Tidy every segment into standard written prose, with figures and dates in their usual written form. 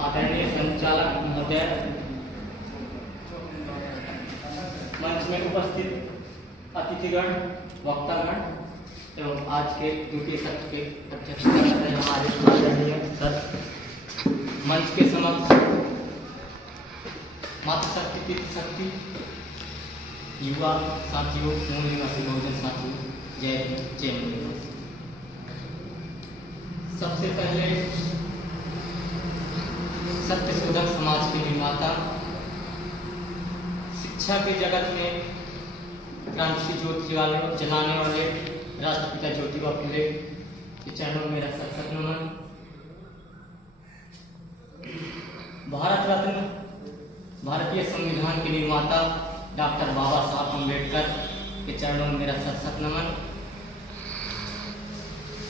आदरणीय संचालक महोदय, मंच में उपस्थित अतिथिगण, वक्तागण एवं आज के द्वितीय सत्र के अध्यक्ष हमारे आदरणीय सर, मंच के समक्ष मातृशक्ति, पितृशक्ति, युवा साथियों, मूल निवासी बहुजन साथियों, जय हिंद, जय हिंद। सबसे पहले सत्यशोधक समाज के निर्माता, शिक्षा के जगत में क्रांति की ज्योति जलाने वाले राष्ट्रपिता ज्योतिबा फुले के चरणों में मेरा सशक्त नमन। भारत रत्न, भारतीय संविधान के निर्माता डॉक्टर बाबा साहब अम्बेडकर के चरणों में मेरा सशक्त नमन।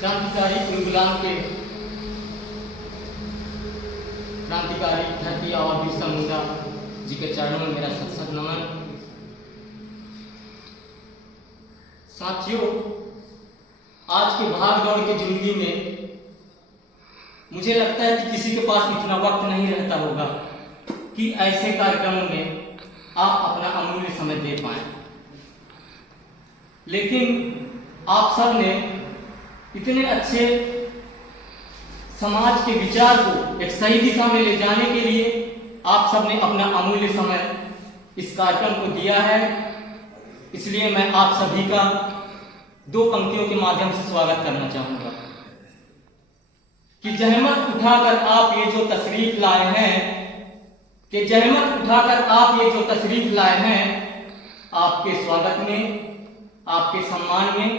क्रांतिकारी इंग्लैंड के क्रांतिकारी धरती आबा बिरसा मुंडा जी के चरणों में मेरा सशक्त नमन। साथियों, आज के भाग दौड़ की जिंदगी में मुझे लगता है कि किसी के पास इतना वक्त नहीं रहता होगा कि ऐसे कार्यक्रमों में आप अपना अमूल्य समय दे पाएं, लेकिन आप सब ने इतने अच्छे समाज के विचार को एक सही दिशा में ले जाने के लिए आप सब ने अपना अमूल्य समय इस कार्यक्रम को दिया है। इसलिए मैं आप सभी का दो पंक्तियों के माध्यम से स्वागत करना चाहूंगा कि जहमत उठाकर आप ये जो तशरीफ लाए हैं, कि जहमत उठाकर आप ये जो तशरीफ लाए हैं, आपके स्वागत में, आपके सम्मान में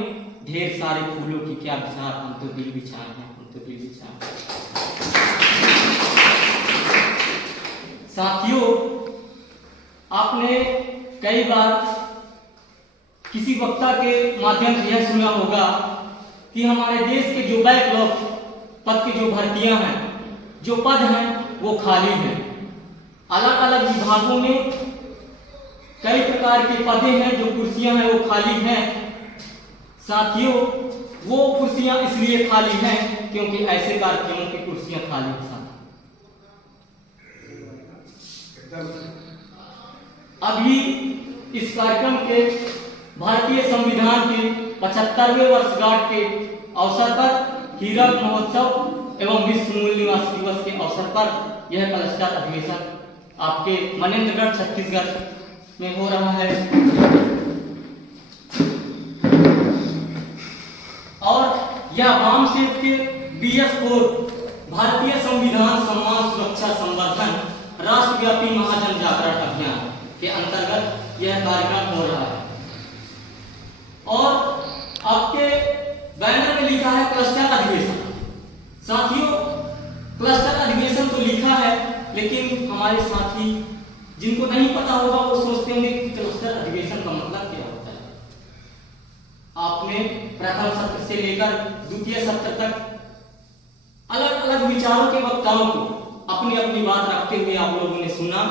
ढेर सारे फूलों की क्या विचार, हम तो दिल बिछाए हैं, हम तो दिल बिछाए। साथियों, आपने कई बार किसी वक्ता के माध्यम से यह सुना होगा कि हमारे देश के जो बैकलॉग पद की जो भर्तियां हैं, जो पद हैं वो खाली हैं। अलग अलग विभागों में कई प्रकार के पदे हैं, जो कुर्सियां हैं वो खाली हैं। साथियों, वो कुर्सियां इसलिए खाली हैं क्योंकि ऐसे कार्यक्रमों की कुर्सियां खाली हैं। अभी इस कार्यक्रम के भारतीय संविधान के 75वें वर्षगांठ के अवसर पर, हीरक महोत्सव एवं विश्व मूल निवासी दिवस के अवसर पर यह क्लस्टर अधिवेशन आपके मनेंद्रगढ़ छत्तीसगढ़ में हो रहा है। और यह वाम क्षेत्र के BS4 भारतीय संविधान सम्मान सुरक्षा संवर्धन राष्ट्रव्यापी महाजन जागरण अभियान के अंतर्गत यह कार्यक्रम हो रहा है। और आपके बैनर में लिखा है क्लस्टर अधिवेशन। साथियों, क्लस्टर अधिवेशन तो लिखा है, लेकिन हमारे साथी जिनको नहीं पता होगा वो सोचते होंगे कि क्लस्टर अधिवेशन का मतलब क्या होता है। आपने प्रथम सत्र से लेकर द्वितीय सत्र तक अलग अलग विचारों के वक्ताओं को अपनी अपनी बात रखते हुए आप लोगों ने सुना।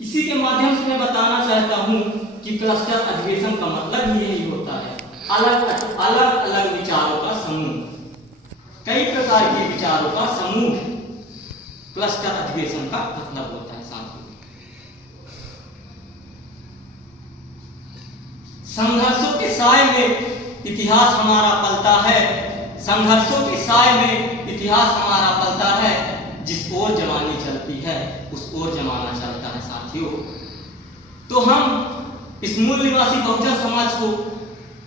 इसी के माध्यम से मैं बताना चाहता हूं कि क्लस्टर अधिवेशन का मतलब ही यही होता है, अलग अलग विचारों का समूह, कई प्रकार के विचारों का समूह क्लस्टर अधिवेशन का मतलब होता है। साथियों, संघर्षों के साए में इतिहास हमारा पलता है, संघर्षों के साए में इतिहास हमारा पलता है, जिस ओर जवानी चलती है उस ओर जमाना चलता है। साथियों, तो हम इस मूल निवासी बहुजन समाज को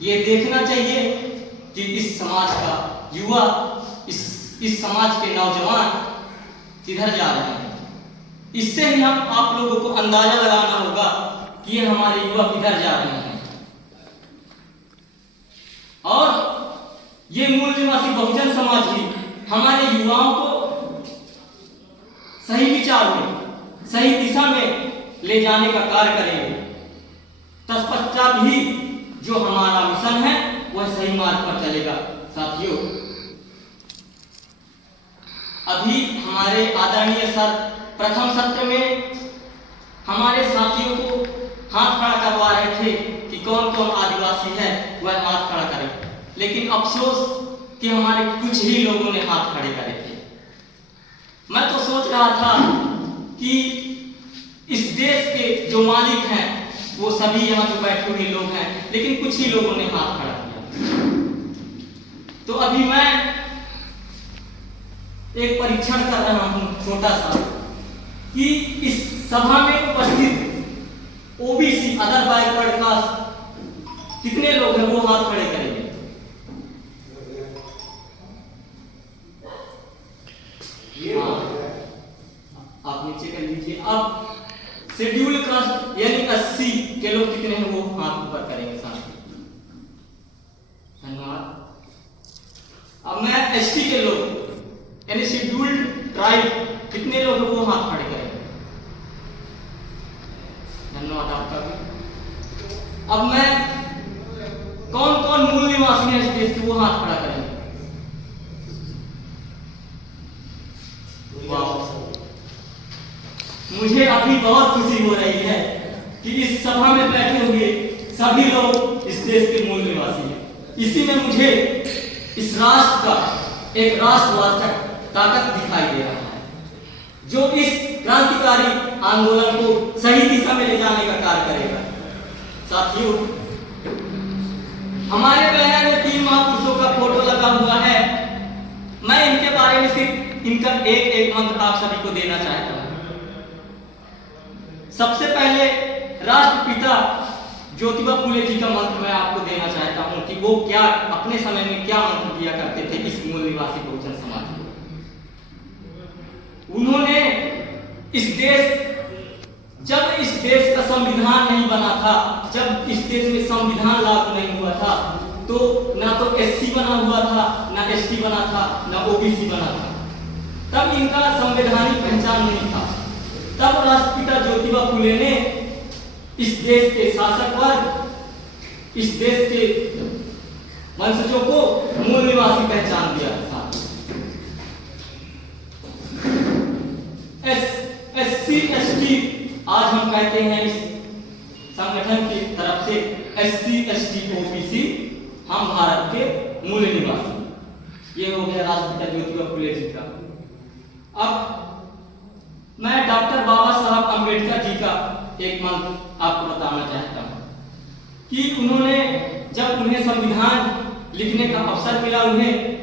ये देखना चाहिए कि इस समाज का युवा, इस समाज के नौजवान किधर जा रहे हैं। इससे ही हम आप लोगों को अंदाजा लगाना होगा कि ये हमारे युवा किधर जा रहे हैं। और ये मूल निवासी बहुजन समाज ही हमारे युवाओं को सही विचार में, सही दिशा में ले जाने का कार्य करेंगे। तत्पश्चात ही जो हमारा मिशन है वह सही मार्ग पर चलेगा। साथियों, अभी हमारे आदरणीय सर प्रथम सत्र में हमारे साथियों को हाथ खड़ा करवा रहे थे कि कौन कौन आदिवासी है वह हाथ खड़ा करे, लेकिन अफसोस कि हमारे कुछ ही लोगों ने हाथ खड़े करे थे। मैं तो सोच रहा था कि इस देश के जो मालिक हैं वो सभी यहाँ जो बैठे हुए लोग हैं, लेकिन कुछ ही लोगों ने हाथ खड़ा किया। तो अभी मैं एक परीक्षण कर रहा हूं छोटा सा, कि इस सभा में उपस्थित ओबीसी अदर बैकवर्ड कास्ट कितने लोग हैं वो हाथ खड़े करेंगे। आप नीचे कर लीजिए। अब शेड्यूल कास्ट यानी 80 के लोग कितने हैं वो हाथ ऊपर करेंगे साथ। धन्यवाद। अब मैं एसटी के लोग यानी शेड्यूल्ड ट्राइब कितने लोग हैं वो हाथ खड़े करेंगे। धन्यवाद आपका भी। अब मैं कौन कौन मूल निवासी हैं इस देश के वो हाथ खड़ा करेंगे। मुझे अभी बहुत खुशी हो रही है कि इस सभा में बैठे हुए सभी लोग इस देश के मूल निवासी हैं। इसी में मुझे इस राष्ट्र का एक राष्ट्रवाचक ताकत दिखाई दे रहा है, जो इस क्रांतिकारी आंदोलन को सही दिशा में ले जाने का कार्य करेगा। साथियों, हमारे बैनर में 3 महापुरुषों का फोटो लगा हुआ है। मैं इनके बारे में सिर्फ इनका एक मंत्र आप सभी को देना चाहता हूं। सबसे पहले राष्ट्रपिता ज्योतिबा फुले जी का मंत्र मैं आपको देना चाहता हूं कि वो क्या अपने समय में क्या मंत्र दिया करते थे इस मूल निवासी बहुजन समाज को। उन्होंने जब इस देश का संविधान नहीं बना था, जब इस देश में संविधान लागू नहीं हुआ था, तो ना तो एससी बना हुआ था, ना एसटी बना था, ना ओबीसी बना था। तब इनका संवैधानिक पहचान नहीं था। तब राष्ट्रपिता ज्योतिबा फुले ने इस देश के शासक वर्ग, इस देश के वंशजों को मूल निवासी पहचान दिया था। एससी एसटी आज हम कहते हैं इस संगठन की तरफ से एससी एसटी ओबीसी हम भारत के मूल निवासी। ये हो गया राष्ट्रपिता ज्योतिबा फुले जी का। अब मैं डॉक्टर बाबा साहब अंबेडकर जी का एक मंत्र आपको बताना चाहता हूं कि जब उन्हें संविधान लिखने का अवसर मिला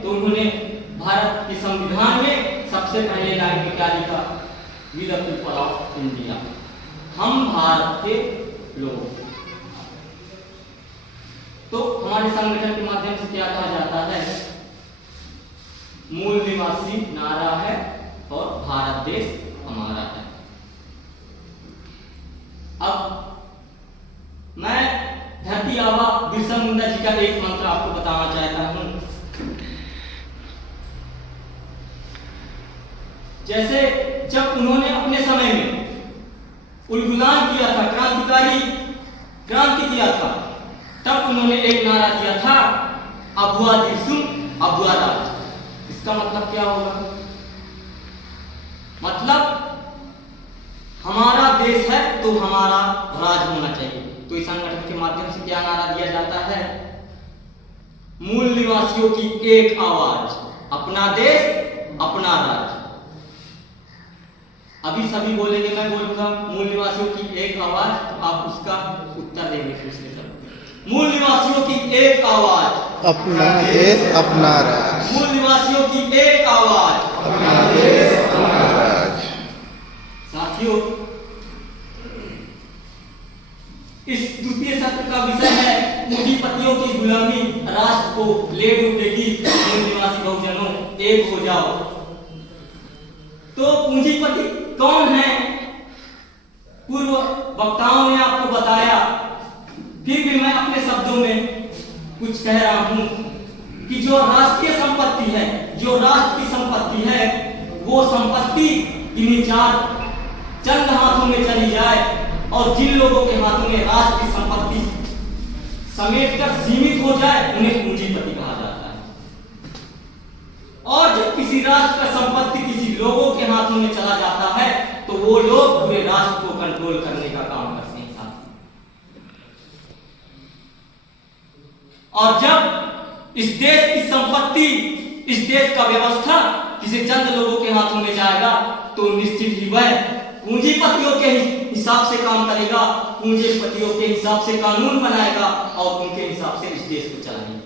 तो उन्होंने भारत के संविधान में सबसे पहले लाइन निकाल लिखा, we the people of India, हम भारत के लोग। तो हमारे संगठन के माध्यम से क्या कहा जाता है, मूल निवासी नारा है और भारत देश हमारा है। अब मैं धरती आबा बिरसा मुंडा जी का एक मंत्र आपको बताना चाहता हूं। जैसे जब उन्होंने अपने समय में उलगुलान किया था, क्रांति किया था, तब उन्होंने एक नारा दिया था, अबुआ दिसुम अबुआ राज। इसका मतलब क्या होगा? मतलब हमारा देश है तो हमारा राज होना चाहिए। तो इस संगठन के माध्यम से क्या नारा दिया जाता है, मूल निवासियों की एक आवाज, अपना देश अपना राज। अभी सभी बोलेंगे, मैं बोलूंगा मूल निवासियों की एक आवाज, तो आप उसका उत्तर देंगे दूसरे शब्द। मूल निवासियों की एक आवाज, अपना देश अपना राज। मूल निवासियों की एक आवाज, अपना देश अपना राज। साथियों, इस द्वितीय सत्र का विषय है पूंजीपतियों की गुलामी राष्ट्र को ले डूबेगी, मूल निवासी बहुजनों एक हो जाओ। तो पूंजीपति कौन है? पूर्व वक्ताओं ने आपको बताया, फिर भी मैं अपने शब्दों में कुछ कह रहा हूं कि जो राष्ट्रीय संपत्ति है, जो राष्ट्र की संपत्ति है, वो संपत्ति किन्हीं चंद हाथों में चली जाए, और जिन लोगों के हाथों में राष्ट्र की संपत्ति समेटकर सीमित हो जाए, उन्हें पूंजीपति कहा जाता है। और जब किसी राष्ट्र का संपत्ति किसी लोगों के हाथों में चला जाता है, तो वो लोग पूरे राष्ट्र को कंट्रोल करने का काम करते हैं साथी। और जब इस देश की संपत्ति, इस देश का व्यवस्था किसी चंद लोगों के हाथों में जाएगा तो निश्चित ही वह पूंजीपतियों के हिसाब से काम करेगा, पूंजीपतियों के हिसाब से कानून बनाएगा और उनके हिसाब से इस देश को चलाएगा।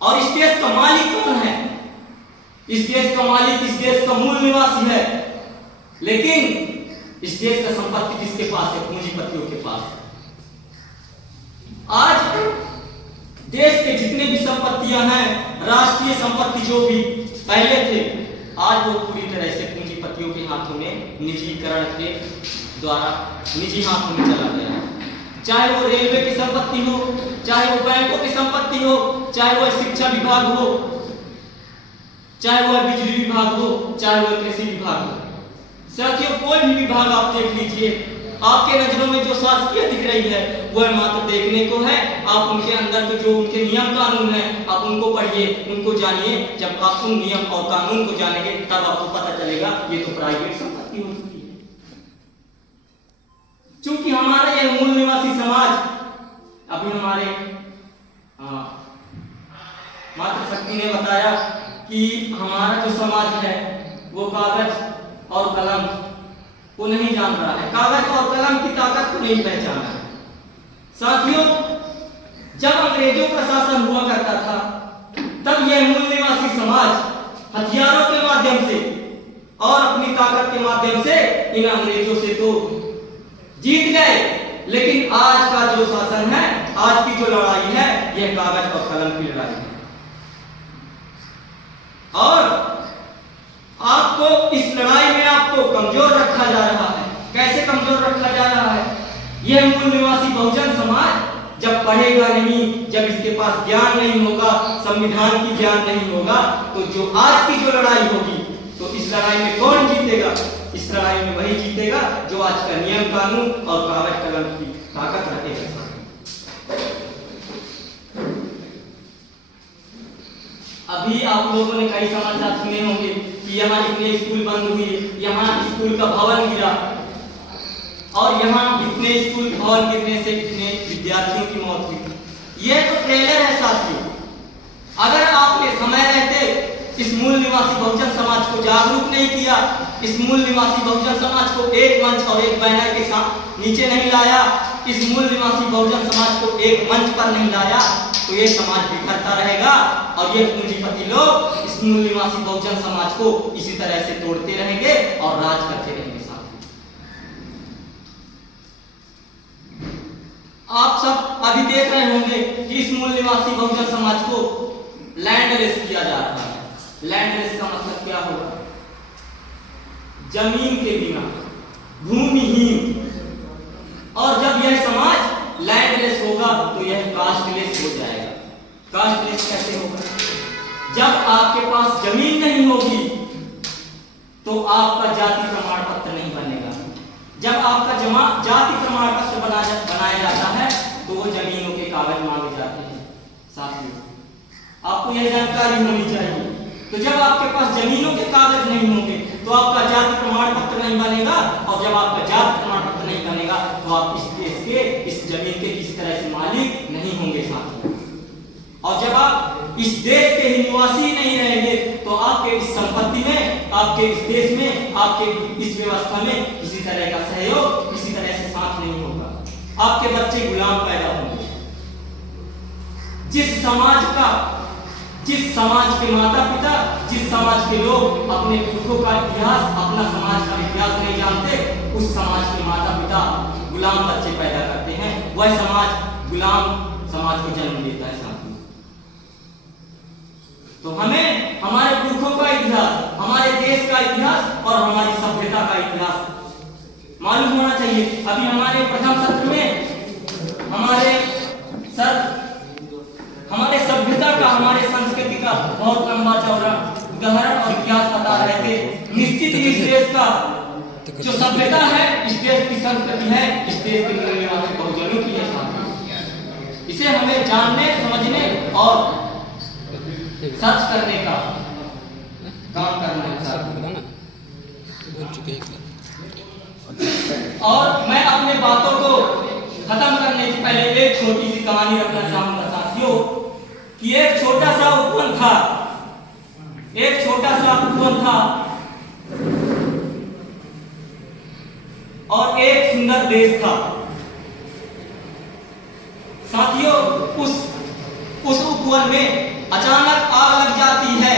और इस देश का मालिक कौन है? इस देश का मालिक इस देश का मूल निवासी है, लेकिन इस देश का संपत्ति किसके पास है? पूंजीपतियों के पास है। आज देश के जितने भी संपत्तियां हैं, राष्ट्रीय संपत्ति जो भी पहले थे, आज वो पूरी तरह से पूंजीपतियों के हाथों में निजीकरण के द्वारा निजी हाथों में चला गया है। चाहे वो रेलवे की संपत्ति हो, चाहे वो बैंकों की संपत्ति हो, चाहे वो शिक्षा विभाग हो, चाहे वो बिजली विभाग हो, चाहे वो कृषि विभाग हो। साथियों, कोई भी विभाग आप देख लीजिए, आपके नजरों में जो शासकीय दिख रही है वह मात्र देखने को है। आप उनके अंदर के जो उनके नियम कानून है आप उनको पढ़िए, उनको जानिए। जब आप उन नियम और कानून को जानेंगे तब आपको पता चलेगा ये तो प्राइवेट संपत्ति हो चुकी है। चूंकि हमारा यह मूल निवासी समाज, अभी हमारे मातृशक्ति ने बताया कि हमारा जो समाज है वो कागज और कलम को नहीं जान रहा है, कागज और कलम की ताकत को नहीं पहचाना है। साथियों, जब अंग्रेजों का शासन हुआ करता था तब यह मूल निवासी समाज हथियारों के माध्यम से और अपनी ताकत के माध्यम से इन अंग्रेजों से तो जीत गए, लेकिन आज का जो शासन है, आज की जो लड़ाई है, यह कागज और कलम की लड़ाई है। और आपको इस लड़ाई में आपको कमजोर रखा जा रहा है। कैसे कमजोर रखा जा रहा है? यह मूल निवासी बहुजन समाज जब पढ़ेगा नहीं, जब इसके पास ज्ञान नहीं होगा, संविधान की ज्ञान नहीं होगा, तो जो आज की जो लड़ाई होगी, तो इस लड़ाई में कौन जीतेगा? इस लड़ाई में वही जीतेगा जो आज का नियम कानून और कागज कलम की ताकत रखेगा। अभी आप लोगों ने कई समाचार सुने होंगे कि यहाँ इतने स्कूल बंद हुए, यहाँ स्कूल का भवन गिरा और यहाँ इतने स्कूल भवन गिरने से इतने विद्यार्थियों की मौत हुई। यह तो ट्रेलर है साथियों। अगर आपने समय रहते इस मूल निवासी बहुजन समाज को जागरूक नहीं किया, इस मूल निवासी बहुजन समाज को एक मंच और एक बैनर के साथ नीचे नहीं लाया, इस मूल निवासी बहुजन समाज को एक मंच पर नहीं लाया, तो ये समाज बिखरता रहेगा और ये पूंजीपति लोग इस मूल निवासी बहुजन समाज को इसी तरह से तोड़ते रहेंगे और राज करते रहेंगे। आप सब अभी देख रहे होंगे कि इस मूल निवासी बहुजन समाज को लैंडलेस किया जा रहा है। लैंडलेस का मतलब क्या होगा? जमीन के बिना, भूमिहीन। और जब यह समाज लैंडलेस होगा तो यह कास्टलेस हो जाएगा। कास्टलेस कैसे होगा? जब आपके पास जमीन नहीं होगी तो आपका जाति प्रमाण पत्र नहीं बनेगा। जब आपका जाति प्रमाण पत्र बनाया जाता है तो वो जमीनों के कागज मांगे जाते हैं। साथियों, आपको यह जानकारी होनी चाहिए। तो जब आपके पास जमीनों के कागज नहीं होंगे तो आपका जाति प्रमाण पत्र नहीं बनेगा, और जब आपका जाति प्रमाण पत्र नहीं बनेगा तो आप इस देश के, इस जमीन के किसी तरह से मालिक नहीं होंगे साथियों। और जब आप इस देश के ही निवासी नहीं रहेंगे तो आपके इस संपत्ति में, आपके इस देश में, आपके इस व्यवस्था में किसी तरह का सहयोग, किसी तरह से साथ नहीं होगा। आपके बच्चे गुलाम पैदा होंगे। जिस समाज के माता पिता, जिस समाज के लोग अपने पुरखों का इतिहास, अपना समाज का इतिहास नहीं जानते, उस समाज के माता पिता गुलाम बच्चे पैदा करते हैं। वह समाज गुलाम समाज को जन्म देता है साथियों। तो हमें हमारे पुरखों का इतिहास, हमारे देश का इतिहास और हमारी सभ्यता का इतिहास मालूम होना चाहिए। अभी हमारे प्रथम सत्र में हमारे सभ्यता का, हमारे संस्कृति का बहुत लंबा चौड़ा उदाहरण और इतिहास बता रहे थे। निश्चित ही इस देश का जो सभ्यता है, इस देश की संस्कृति है, इस देश के मूल निवासी बहुजनों की है साथियों। इसे हमें जानने, समझने और सर्च करने का काम करना है साथियों। और मैं अपने बातों को खत्म करने से पहले एक छोटी सी कहानी रखना चाहूंगा साथियों, कि एक छोटा सा उपवन था। एक छोटा सा उपवन था और एक सुंदर देश था। साथियों, उस उपवन में अचानक आग लग जाती है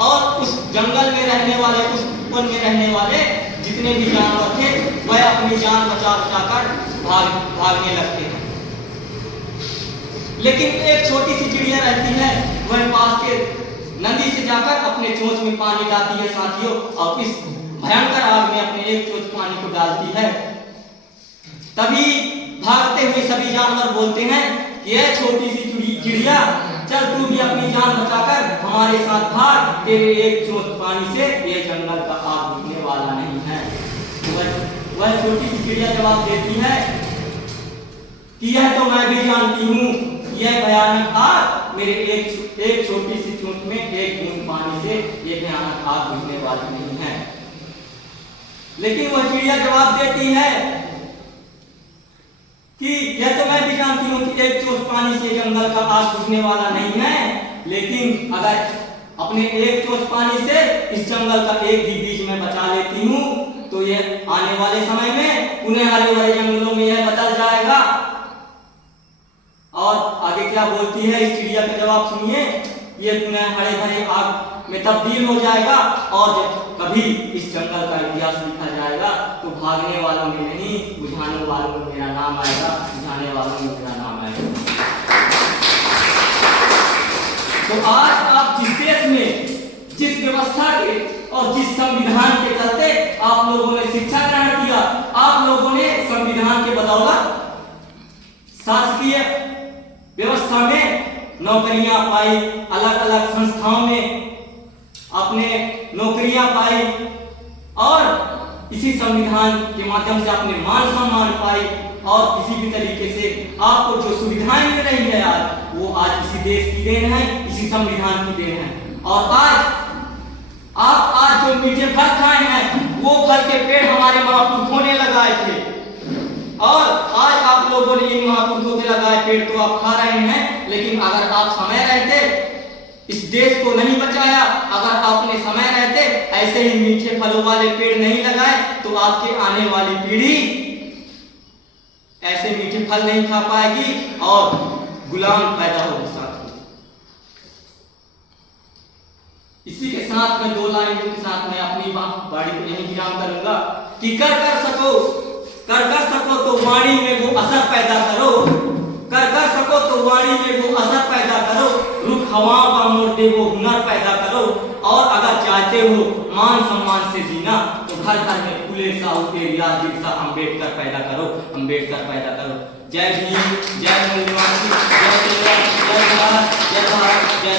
और उस जंगल में रहने वाले, उस उपवन में रहने वाले जितने भी जानवर थे वह अपनी जान बचा कर भागने लगते हैं। लेकिन एक छोटी सी चिड़िया रहती है, वह पास के नदी से जाकर अपने चोंच में पानी डालती है साथियों, और इस भयंकर आग में अपने एक चोंच पानी को डालती है। तभी भागते हुए सभी जानवर बोलते हैं कि यह छोटी सी चिड़िया, चल तू भी अपनी जान बचाकर हमारे साथ भाग, तेरे एक चोंच पानी से ये जंगल का आग बुझने वाला नहीं है। वह छोटी सी चिड़िया जवाब देती है कि यह तो मैं भी जानती हूँ, यह भयानक आग मेरे एक छोटी सी चोंच में एक बूंद पानी से ये भयानक आग बुझने वाली नहीं है। लेकिन वह चिड़िया जवाब देती है कि यह तो मैं भी जानती हूँ कि एक चोंच पानी से जंगल का आग बुझने वाला नहीं है, लेकिन अगर अपने एक चोंच पानी से इस जंगल का एक भी बीज में बचा लेती हूँ तो यह आने वाले समय में पुनः हरे भरे जंगलों में यह बदल जाएगा। और आगे क्या बोलती है इस चिड़िया का जवाब सुनिए, ये पुनः हरे भरे आग में तब्दील हो जाएगा और जब कभी इस जंगल का इतिहास लिखा जाएगा तो भागने वालों में नहीं, बुझाने वालों में मेरा नाम आएगा, बुझाने वालों में मेरा नाम आएगा। तो आज आप जिस देश में, जिस व्यवस्था के और जिस संविधान के चलते आप लोगों ने शिक्षा ग्रहण किया, आप लोगों ने संविधान के बदौलत शासकीय व्यवस्था में नौकरियां पाई, अलग अलग संस्थाओं में अपने नौकरियां पाई और इसी संविधान के माध्यम से अपने मान सम्मान पाई और किसी भी तरीके से आपको जो सुविधाएं मिल रही है आज, वो आज इसी देश की देन है, इसी संविधान की देन है। और आज जो मीठे फल खाए हैं वो फल के पेड़ हमारे महापुरुषों ने लगाए थे और आज आप लोगों ने इन महापुरुषों के लगाए पेड़ तो आप खा रहे हैं। लेकिन अगर आप समय रहते इस देश को नहीं बचाया, अगर आपने समय रहते ऐसे ही मीठे फलों वाले पेड़ नहीं लगाए तो आपके आने वाली पीढ़ी ऐसे मीठे फल नहीं खा पाएगी और गुलाम पैदा होगी साथियों। इसी के साथ मैं दो लाइनों के साथ मैं अपनी बाड़ी को यहीं विराम करूंगा कि कर सको तो वाणी में वो असर पैदा करो, कर सको तो वाणी में वो असर पैदा करो, रुख हवाओं का मोड़ दे वो हुनर पैदा करो। और अगर चाहते हो मान सम्मान से जीना तो घर घर में फूले साहू के रियाज बिरसा अम्बेडकर पैदा करो, अम्बेडकर पैदा करो। जय भीम, जय मूल्यवान, जय भारत, जय भारत, जय भारत, जय